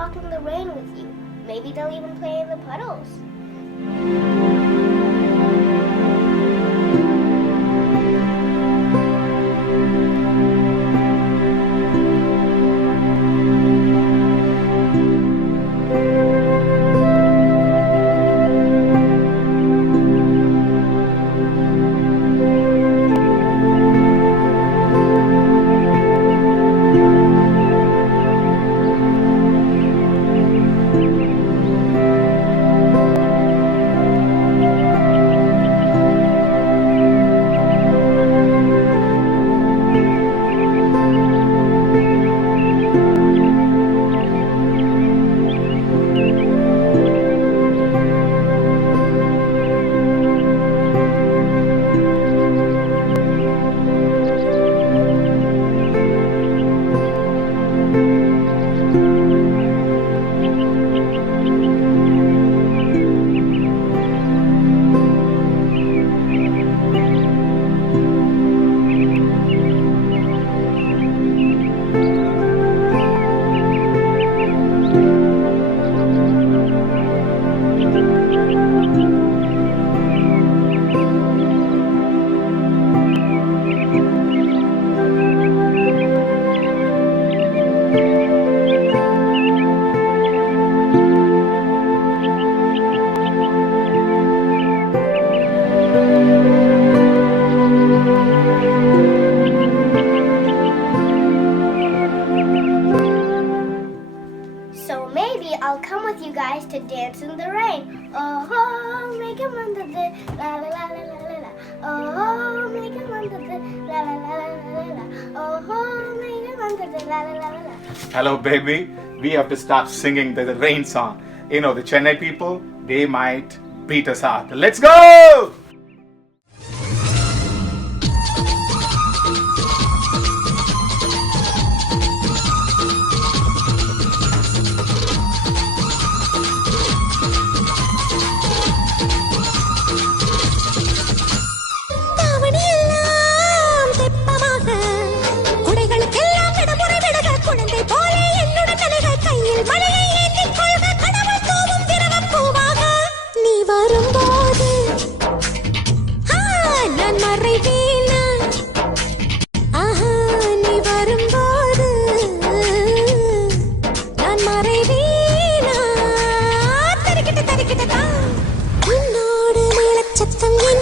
walk in the rain with you. Maybe they'll even play in the puddles. So maybe I'll come with you guys to dance in the rain. Oh, make a under the la la la la la la. Oh, make a under the la la la la la la. Oh, make a under the la la la la. Hello, baby. We have to start singing the rain song. You know, the Chennai people, they might beat us out. Let's go! சத்தம்